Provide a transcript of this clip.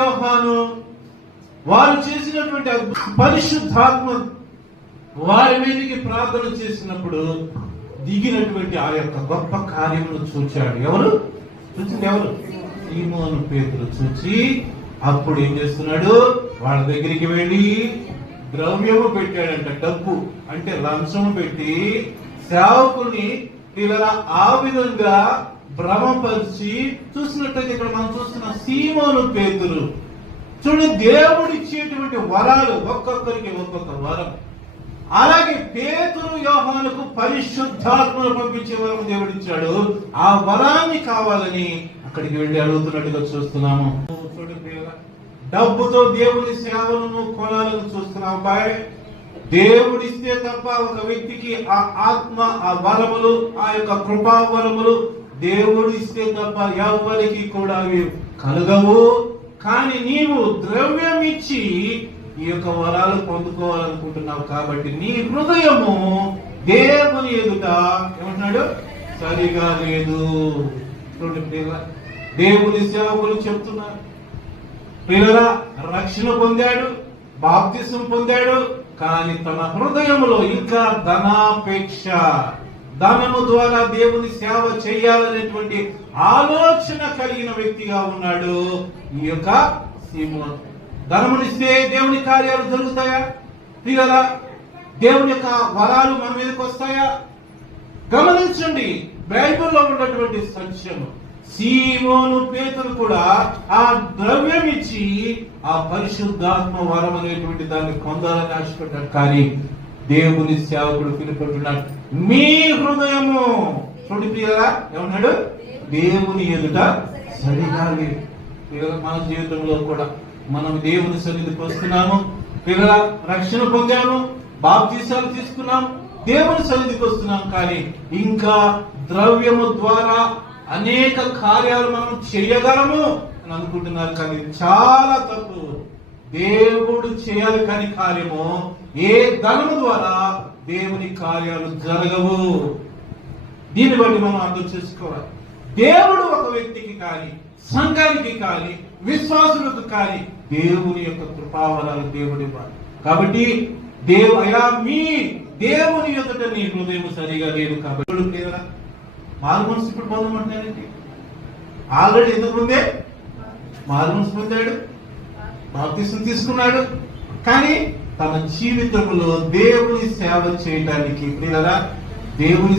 యోహాను వారు చేసినటువంటి పరిశుద్ధాత్మ వారి మీదకి ప్రార్థన చేసినప్పుడు దిగినటువంటి ఆ యొక్క గొప్ప కార్యమును చూచాడు. చూసింది ఎవరు? సీమోను పేతురు చూచి అప్పుడు ఏం చేస్తున్నాడు? వాళ్ళ దగ్గరికి వెళ్ళి ద్రవ్యము పెట్టాడంట. డబ్బు అంటే లంచము పెట్టి సేవకుల్ని ఇలా ఆ విధంగా భ్రమపరిచి చూసినట్టయితే ఇక్కడ మనం చూస్తున్న సీమోను పేతురు చూడు, దేవుడు ఇచ్చేటువంటి వరాలు ఒక్కొక్కరికి ఒక్కొక్క వరం. అలాగే పేతురు యోహానుకు పరిశుద్ధాత్మను పంపించే వరం దేవుడిచ్చాడు. ఆ వరాన్ని కావాలని అక్కడికి వెళ్ళి అడుగుతున్నట్టుగా చూస్తున్నాము. డబ్బుతో దేవుని సేవలను కొనాలని చూస్తున్నాం. దేవుడిస్తే తప్ప ఒక వ్యక్తికి ఆ ఆత్మ, ఆ వరములు, ఆ యొక్క కృపా వరములు దేవుడిస్తే తప్ప ఎవరికి కూడా అవి కలగవు. కానీ నీవు ద్రవ్యం ఇచ్చి ఈ యొక్క వరాలు పొందుకోవాలనుకుంటున్నావు కాబట్టి నీ హృదయము దేవుని ఎదుట ఏమంటున్నాడు? సరిగా లేదు. దేవుని సేవకులు చెప్తున్నారు, పిల్లరా రక్షణ పొందాడు, బాప్తిసం పొందాడు, కానీ తన హృదయంలో ఇంకా ధనాపేక్ష, ధనము ద్వారా దేవుని సేవ చేయాలనేటువంటి ఆలోచన కలిగిన వ్యక్తిగా ఉన్నాడు ఈ యొక్క సీమోను. ధనమునిస్తే దేవుని కార్యాలు జరుగుతాయా? పిల్లరా దేవుని యొక్క వరాలు మన మీదకి వస్తాయా? గమనించండి, బైబిల్లో ఉన్నటువంటి సత్యము. సీమోను పేతురు కూడా ఆ ద్రవ్యం ఇచ్చి ఆ పరిశుద్ధాత్మ వరం అనేటువంటి దాన్ని పొందాలని ఆశపడ్డాడు. కానీ దేవుని సేవకుడు పిలుపుతున్నాడు, మీ హృదయము చూడు ప్రియులారా ఏమన్నాడు? దేవుని ఎదుట సరిగా లేదు. మన జీవితంలో కూడా మనం దేవుని సన్నిధికి వస్తున్నాము, పిల్లల రక్షణ పొందాము, బాప్తీసాలు తీసుకున్నాము, దేవుని సన్నిధికి వస్తున్నాం. కానీ ఇంకా ద్రవ్యము ద్వారా అనేక కార్యాలు మనం చేయగలము అని అనుకుంటున్నారు. కానీ చాలా తప్పు. దేవుడు చేయాలి కాని కార్యము ఏ ధనము ద్వారా దేవుని కార్యాలు జరగవు. దీన్ని బట్టి మనం అర్థం చేసుకోవాలి. దేవుడు ఒక వ్యక్తికి కానీ, సంఘానికి కానీ, విశ్వాసులకు కానీ దేవుని యొక్క కృపావరాలు దేవుడు ఇవ్వాలి. కాబట్టి మీ దేవుని ఎదుట నీ హృదయం సరిగా లేదు. కాబట్టి మారు మనసు ఇప్పుడు పొందమంటానండి. ఆల్రెడీ ఎందుకు ముందే మారు మనసు పొందాడు, బాప్తిసం తీసుకున్నాడు. కానీ తన జీవితంలో దేవుని సేవ చేయడానికి ప్రియులారా దేవుని